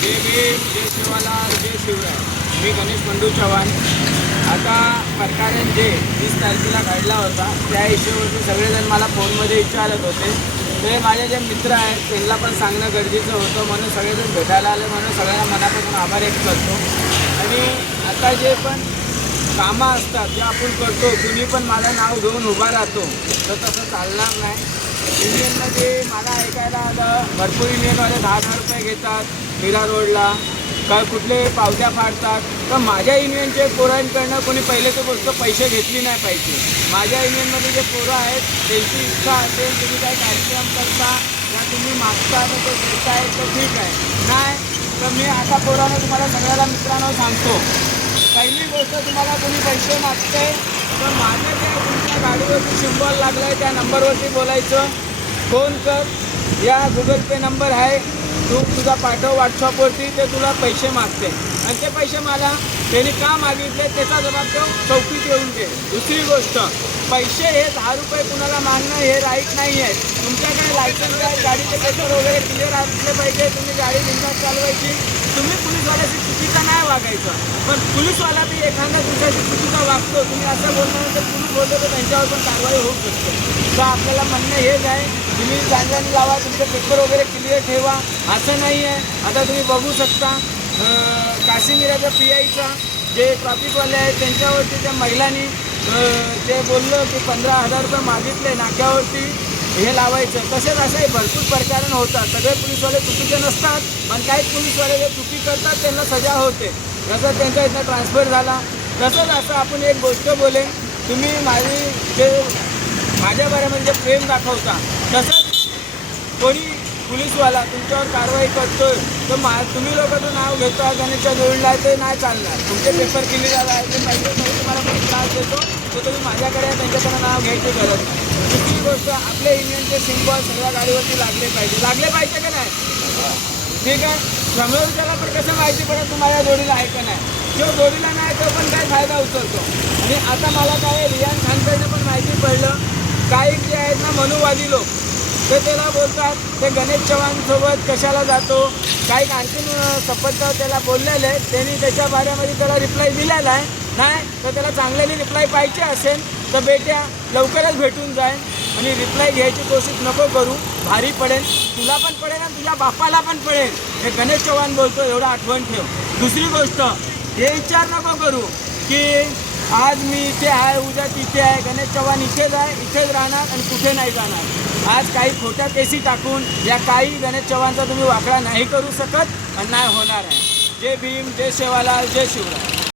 जय भीम, जय शिवालाल, जय शिवराय. मी Ganesh mandu Chavan. आता सरकारने जे 20 तारखेला काढला होता त्या हिशोबाने सगळेजण मला फोनमध्ये विचारत होते. ते माझे जे मित्र आहेत त्यांना पण सांगणं गरजेचं होतं म्हणून सगळेजण भेटायला आले म्हणून सगळ्यांना मनापासून आभार व्यक्त करतो. आणि आता जे पण कामं असतात जे आपण करतो कुणी पण माझं नाव घेऊन उभा राहतो तर तसं चालणार नाही. युनियनमध्ये मला ऐकायला आलं भरपूर युनियनवाले 10,000 रुपये घेतात मीरा रोडला, का कुठले पावत्या फाडतात. तर माझ्या युनियनचे पोरांकडनं कोणी पहिले तर गोष्ट पैसे घेतली नाही पाहिजे. माझ्या युनियनमध्ये जे पोरं आहेत त्यांची इच्छा असेल तुम्ही काही कार्यक्रम करता या तुम्ही मागता तर ते देताय तर ठीक आहे, नाही तर मी आता पोरानं तुम्हाला सगळ्याला मित्रांनो सांगतो. पहिली गोष्ट तुम्हाला कोणी पैसे मागते तर माझं जे तुमच्या गाडीवरती सिम्बॉल लागलं आहे त्या नंबरवरती बोलायचं, फोन कर, या गुगल पे नंबर आहे, तू तुझा पाठव व्हॉट्सअपवरती, ते तुला पैसे मागते आणि ते पैसे मला त्यांनी का मागितले त्याचा जबाब तो चौकीत येऊन घे. दुसरी गोष्ट, पैसे हे 10 रुपये कुणाला मागणं हे राईट नाही आहे. तुमच्याकडे लायसन्स आहे, गाडीचे पेपर वगैरे क्लिअर असले पाहिजे, तुम्ही गाडी बिंदास चालवायची. तुम्ही पोलीसवाल्याशी चुकीचा नाही वागायचं, पण पोलीसवाला बी एखादा तुमच्याशी चुकीचा वागतो, तुम्ही असं बोलल्यानंतर पोलीस बोलतो तर त्यांच्यावर पण कारवाई होऊ शकते. तर आपल्याला म्हणणं हेच आहे, तुम्ही चांगल्याने लावा, तुमचे पेपर वगैरे क्लिअर ठेवा. असं नाही आहे. आता तुम्ही बघू शकता काश्मीराचा PIचा जे ट्रॅफिकवाले आहेत त्यांच्यावरती त्या महिलांनी ते बोललं की 15,000 रुपये मागितले नाक्यावरती हे लावायचं. तसेच असे भरपूर प्रकरण होतात. सगळे पोलीसवाले चुकीचे नसतात, पण काही पोलीसवाले जे चुकी करतात त्यांना सजा होते. जसं त्यांचा इथं ट्रान्सफर झाला तसंच असं आपण एक गोष्ट बोलेन, तुम्ही माझ्या बारेमध्ये जे प्रेम दाखवता तसंच कोणी पोलीसवाला तुमच्यावर कारवाई करतोय तर तुम्ही लोकांचं नाव घेता गणेशच्या जोडला ते नाही चालणार. तुमचे पेपर क्लिअर झाला आहे ते पाहिजे तुम्हाला कोणी त्रास देतो तर तुम्ही माझ्याकडे त्यांच्याकडे नाव घ्यायची गरज नाही. दुसरी गोष्ट, आपल्या युनियनचे सिम्बॉल सगळ्या गाडीवरती लागले पाहिजे का नाही? ठीक आहे. समोरच्याला पण कसं माहिती पडत तुम्हाला जोडीला आहे का नाही. जो जोडीला नाही तो पण काय फायदा उचलतो. आणि आता मला काय रियान खानकडनं पण माहिती पडलं, काही जे आहेत ना मनुवादी लोक ते त्याला बोलतात ते गणेश चव्हाणसोबत कशाला जातो, काही आणखीन शपथ त्याला बोललेले, त्यांनी त्याच्या बाऱ्यामध्ये त्याला रिप्लाय दिलेला आहे. नाही तर त्याला चांगल्याने रिप्लाय पाहिजे असेल तर बेट्या लवकरच भेटून जाय आणि रिप्लाय घ्यायची कोशिश नको करू. भारी पडेल, तुला पण पडेल आणि तुझ्या बापाला पण पडेल. हे गणेश चव्हाण बोलतो एवढं आठवण ठेव. दुसरी गोष्ट, हे विचार नको करू की आज मी इथे आहे उद्या तिथे आहे. गणेश चव्हाण इथेच आहे, इथेच राहणार आणि कुठे नाही जाणार. आज काही खोट्या केसी टाकून या काही गणेश चव्हाणचा तुम्ही वाकडा नाही करू शकत आणि नाही होणार आहे. जय भीम, जय सेवालाल, जय शिवराय.